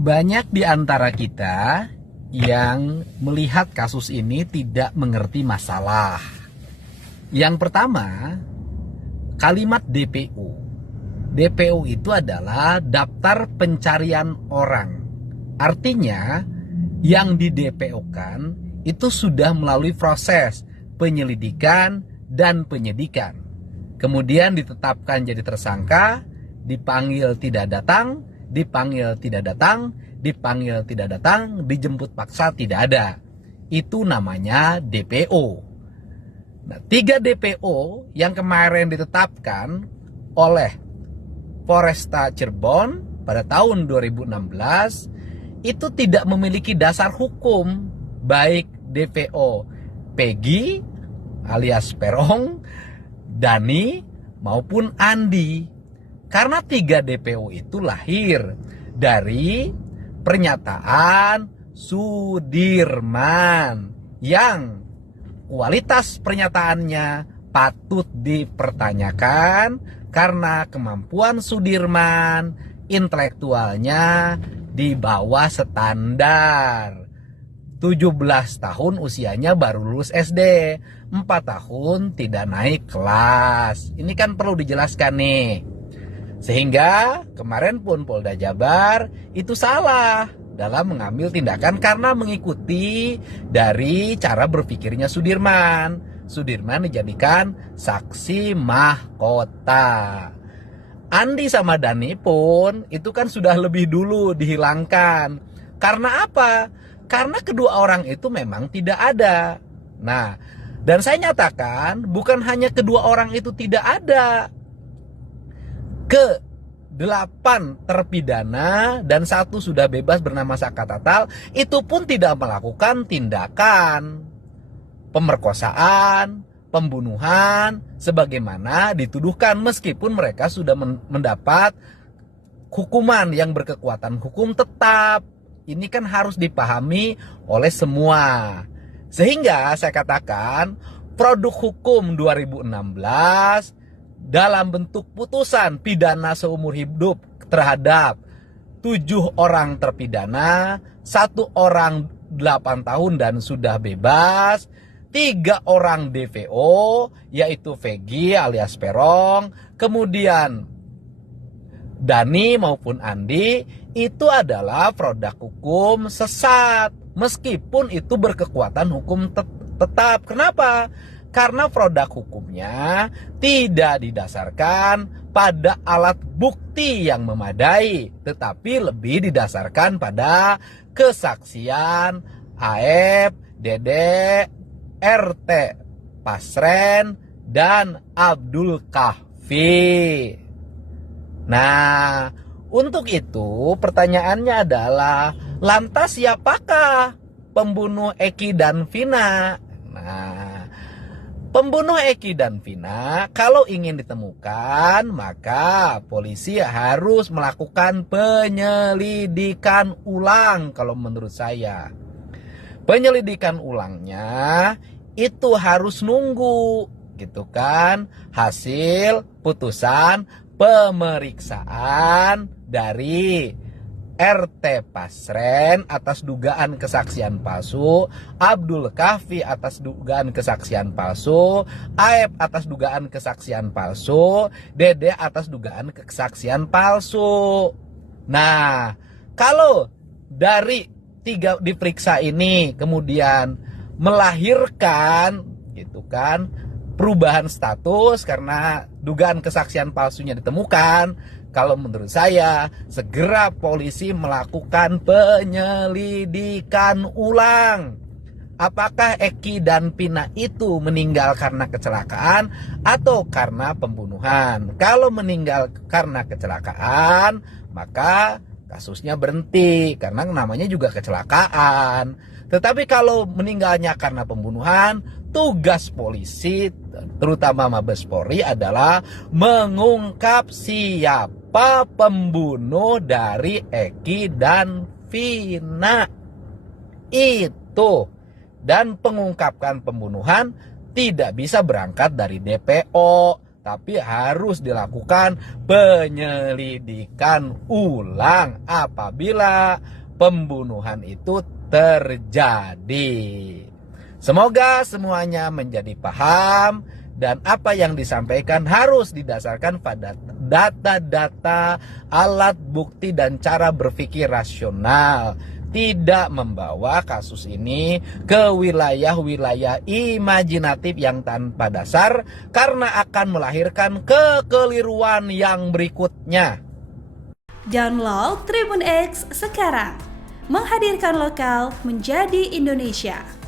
Banyak di antara kita yang melihat kasus ini tidak mengerti masalah. Yang pertama, kalimat DPO. DPO itu adalah daftar pencarian orang. Artinya, yang di DPO-kan itu sudah melalui proses penyelidikan dan penyidikan. Kemudian ditetapkan jadi tersangka, dipanggil tidak datang, dipanggil tidak datang, dipanggil tidak datang, dijemput paksa tidak ada. Itu namanya DPO. Nah, 3 DPO yang kemarin ditetapkan oleh Polresta Cirebon pada tahun 2016 itu tidak memiliki dasar hukum, baik DPO Peggy alias Peron, Dani maupun Andi. Karena 3 DPO itu lahir dari pernyataan Sudirman yang kualitas pernyataannya patut dipertanyakan karena kemampuan Sudirman intelektualnya di bawah standar. 17 tahun usianya baru lulus SD, 4 tahun tidak naik kelas. Ini kan perlu dijelaskan nih. Sehingga kemarin pun Polda Jabar itu salah dalam mengambil tindakan karena mengikuti dari cara berpikirnya Sudirman. Sudirman dijadikan saksi mahkota. Andi sama Dani pun itu kan sudah lebih dulu dihilangkan. Karena apa? Karena kedua orang itu memang tidak ada. Nah, dan saya nyatakan bukan hanya kedua orang itu tidak ada. Ke-8 terpidana dan 1 sudah bebas bernama Saka Tatal itu pun tidak melakukan tindakan pemerkosaan, pembunuhan sebagaimana dituduhkan meskipun mereka sudah mendapat hukuman yang berkekuatan hukum tetap. Ini kan harus dipahami oleh semua. Sehingga saya katakan produk hukum 2016 dalam bentuk putusan pidana seumur hidup terhadap 7 orang terpidana, 1 orang 8 tahun dan sudah bebas, 3 orang DPO yaitu Peggy alias Peron, kemudian Dani maupun Andi itu adalah produk hukum sesat meskipun itu berkekuatan hukum tetap. Kenapa? Karena produk hukumnya tidak didasarkan pada alat bukti yang memadai, tetapi lebih didasarkan pada kesaksian AF, Dede, RT Pasren, dan Abdul Kahfi. Nah, untuk itu pertanyaannya adalah, lantas siapakah pembunuh Eki dan Vina? Nah, pembunuh Eki dan Vina kalau ingin ditemukan maka polisi harus melakukan penyelidikan ulang kalau menurut saya. Penyelidikan ulangnya itu harus nunggu gitu kan hasil putusan pemeriksaan dari RT Pasren atas dugaan kesaksian palsu, Abdul Kahfi atas dugaan kesaksian palsu, Aep atas dugaan kesaksian palsu, Dede atas dugaan kesaksian palsu. Nah, kalau dari 3 diperiksa ini kemudian melahirkan gitu kan perubahan status karena dugaan kesaksian palsunya ditemukan, kalau menurut saya segera polisi melakukan penyelidikan ulang. Apakah Eki dan Vina itu meninggal karena kecelakaan atau karena pembunuhan? Kalau meninggal karena kecelakaan, maka kasusnya berhenti karena namanya juga kecelakaan. Tetapi kalau meninggalnya karena pembunuhan, tugas polisi terutama Mabes Polri adalah mengungkap siapa pembunuh dari Eki dan Vina itu. Dan pengungkapkan pembunuhan tidak bisa berangkat dari DPO, tapi harus dilakukan penyelidikan ulang apabila pembunuhan itu terjadi. Semoga semuanya menjadi paham dan apa yang disampaikan harus didasarkan pada data-data, alat bukti dan cara berpikir rasional. Tidak membawa kasus ini ke wilayah-wilayah imajinatif yang tanpa dasar karena akan melahirkan kekeliruan yang berikutnya. Download Tribun X sekarang, menghadirkan lokal menjadi Indonesia.